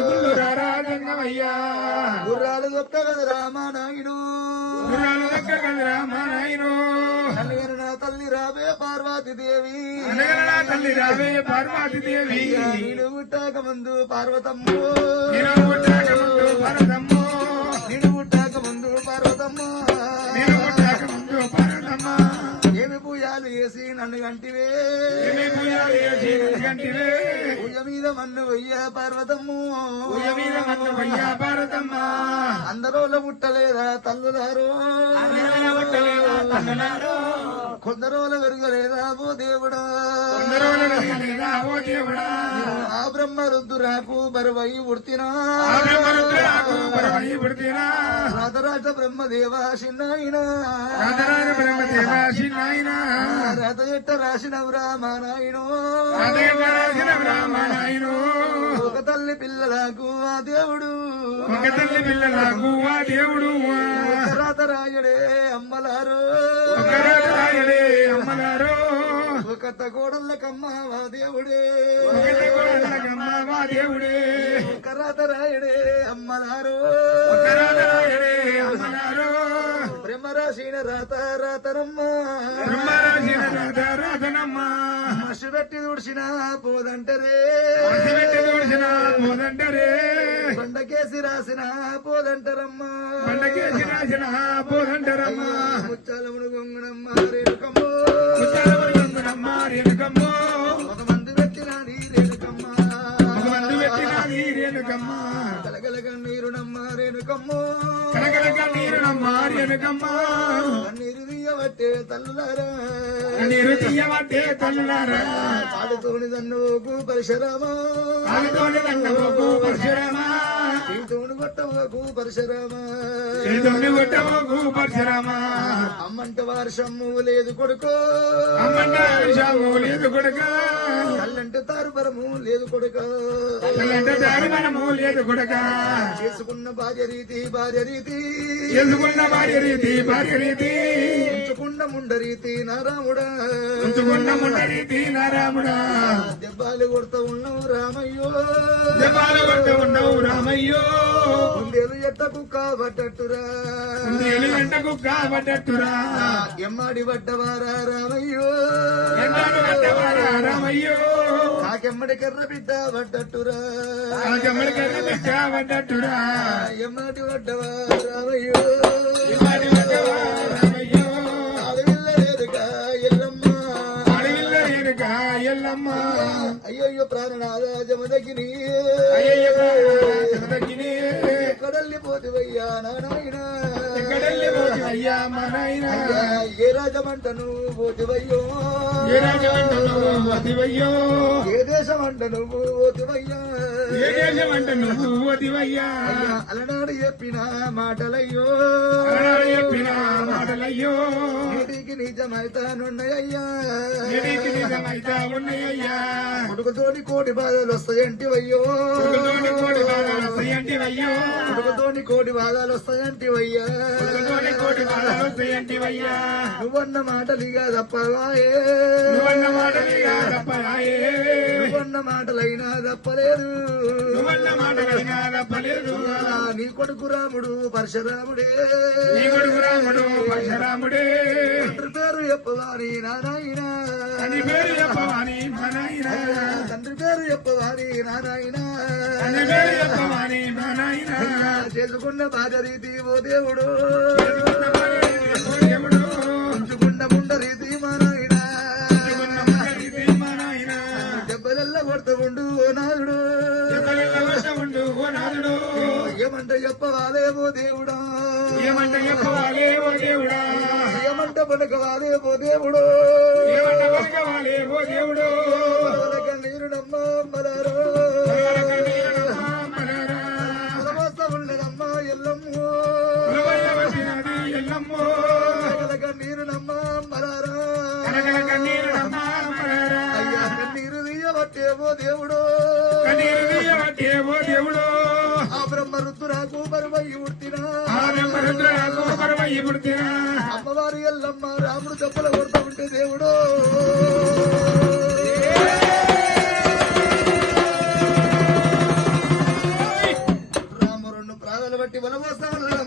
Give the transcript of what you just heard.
గుళ్ళు రారాజంగమయ్యా గుర్రాలు దొక్క కదరా మా నాయుడు గుర్రాలు దక్క కదరా మా నాయనో నలుగురు నా తల్లి రావే పార్వతి దేవి అనగనలా తల్లి రావే పార్వతి దేవి నీడు పుట్టాక ముందు పార్వతమ్మ. నేను పుట్టాక ముందు పుట్టాక పార్వతమ్మ. నేను పుట్టాక ముందు భరతమ్మ ఏమి పూజాలు వేసి నన్ను గంటివే? చేసి పూజ మీద మన్ను వయ్య పార్వతమ్ము. పూజ మీద మన్ను వయ్యా అందరోళ్ళ పుట్టలేదా తల్లులారో? కొందరోళ్ళ వెరగలేదా ఓ దేవుడా? ఆ బ్రహ్మ రుద్దురాకు బరువై ఉడితినా? రాతరాజ బ్రహ్మదేవ చిన్నాయినా రాధరాజ బ్రహ్మదేవ చిన్నాయన రథ ఎట్ట రాసినవురా మా నాయను రాధేవ రాసిన బ్రాహ్మణాయను ఒక తల్లి పిల్లలకు ఆ దేవుడు. ఒక తల్లి పిల్లలకు ఆ దేవుడు. ఒక రాత రాయడే అమ్మలారు. ఒక రాజరాయలే అమ్మలారు. ఒక కోడళ్ళకమ్మ ఆ దేవుడే. ఒక కోడలకమ్మ మా దేవుడే. రాసిన రాత రాతరమ్మ. బ్రహ్మరాజన రాధ రాధనమ్మ మసి పెట్టి తుడిచిన పోదంటరే. పోదంటరే. కొండకేసి రాసిన పోదంటరమ్మ. పండగేసి రాసిన పోదంటరమ్మ. రేణుకమ్మ రేణుకమ్మ ఒక మంది పెట్టిన నీ రేణుకమ్మ ఒక మందు రేణుకమ్మ కలగల కన్నీరునమ్మ రేణుకమ్మ. కనకనక నీరునమ్మ రేణుకమ్మ కన్నీరు తీయబట్టే తల్లులారా నీరు తీయబట్టే తల్లులారా దన్నుకు పరిశరామా. కాలుతోని దండవకు పరశురామా. తోడు కొట్టవకు పరిశరామా. చేతోని కొట్టవకు పరశురామా. అమ్మంట వర్షము లేదు కొడుకో. అమ్మంట లేదు కొడుక. కళ్ళంటే తారుపరము లేదు కొడుక. తల్లంటే లేదు కొడుక. చేసుకున్న భార్య రీతి భార్య రీతి. ఎదుకున్న భార్య రీతి భార్య రీతి. ఉంచుకున్న ముండ రీతి నారాముడా ఉంచుకున్న ముండ రీతి నారాముడా దెబ్బాలు కొడుతూ ఉన్నావు రామయ్యో. దెబ్బలు కొట్టు ఉండవు రామయ్యో. కుందేలు ఎట్ట కుక్క పట్టట్టురా నీళ్ళు వెంటకు కాబట్టట్టురా ఎమ్మాడి పడ్డవారా రామయ్యో. ఎండాడు కట్టవారా రామయ్యో. నాకెమ్మడి కర్ర బిడ్డ పడ్డట్టురా. ఆ కమ్మడి కర్ర బిడ్డ పడ్డట్టురా. ఎమ్మాడి పడ్డవా రామయ్యో. ఇవాడి పడ్డవా రామయ్యో. అడవిల్ల లేదుగా ఎల్లమ్మ అడవిల్ల ఎనుక ఎల్లమ్మ అయ్యయ్యో ప్రాణనాథ జమదగిని అయ్యయ్య జగదగ్గిని ఎక్కడల్లి పోతివయ్యా నాయనా ఎక్కడెళ్ళి పోతి అయ్యా మా నాయన ఏ రాజమంటను పోతివయ్యో? ఏ ఏ దేశమంట నువ్వు పోతివయ్యా? ఏ దేశమంట నువ్వు అతివయ్యా అలనాడు చెప్పిన మాటలయ్యో. చెప్పిన మాటలయ్యో. నీటికి నిజమైతానున్నాయ్యా ఎడికి నిజమైతా ఉన్నాయ్యా కొడుకుతోని కోటి బాధలు వస్తాయంటివయ్యో. కొడుకుతోని కోడి బాధలు వస్తాయంటివయ్యో. కొడుకుతోని కోటి బాధలు వస్తాయంటివయ్యా. కొడుకుతోని కోటి బాధలు వస్తాయంటివయ్యా. నువ్వన్న మాటలిగా తప్పవాయే నువ్వన్న మాటలిగా తప్పరాయే. నువ్వన్న మాటలైనా తప్పలేదు. నీ కొడుకు రాముడు పరశురాముడే. నీ కొడుకు రాముడు పరశురాముడే. తండ్రి పేరు చెప్పవాని నారాయణ. పేరు చెప్పవాని మా నాయన తండ్రి పేరు చెప్పవాని నారాయణ. పేరు చెప్పవాని చేసుకున్న బాధ రీతి ఓ దేవుడు. దేవుడు ఉంచుకున్న ముండ రీతి మా నాయన ఉన్న కొడత ఉండు ఓ వర్ష ఉండు ఓ నాదుడు ఏమంట దేవుడా. ఏమంట చెప్పవాలే ఓ దేవుడా. ఏమంట పడకవాలే ఓ దేవుడు. ఏమంట దేవుడు నీరు నమ్మ తీయబట్టేవో దేవుడు. ఓ దేవుడు. ఆ బ్రహ్మ రుద్దురాకు బరువై ఉట్టినా ఆ బ్రహ్మరుద్రకు పరమయ్య పుడితినా అమ్మవారి ఎల్లమ్మ రాముడు దెబ్బలు కొడతా ఉంటే దేవుడు. బట్టి వలబోస్తా ఉన్నాడమ్మో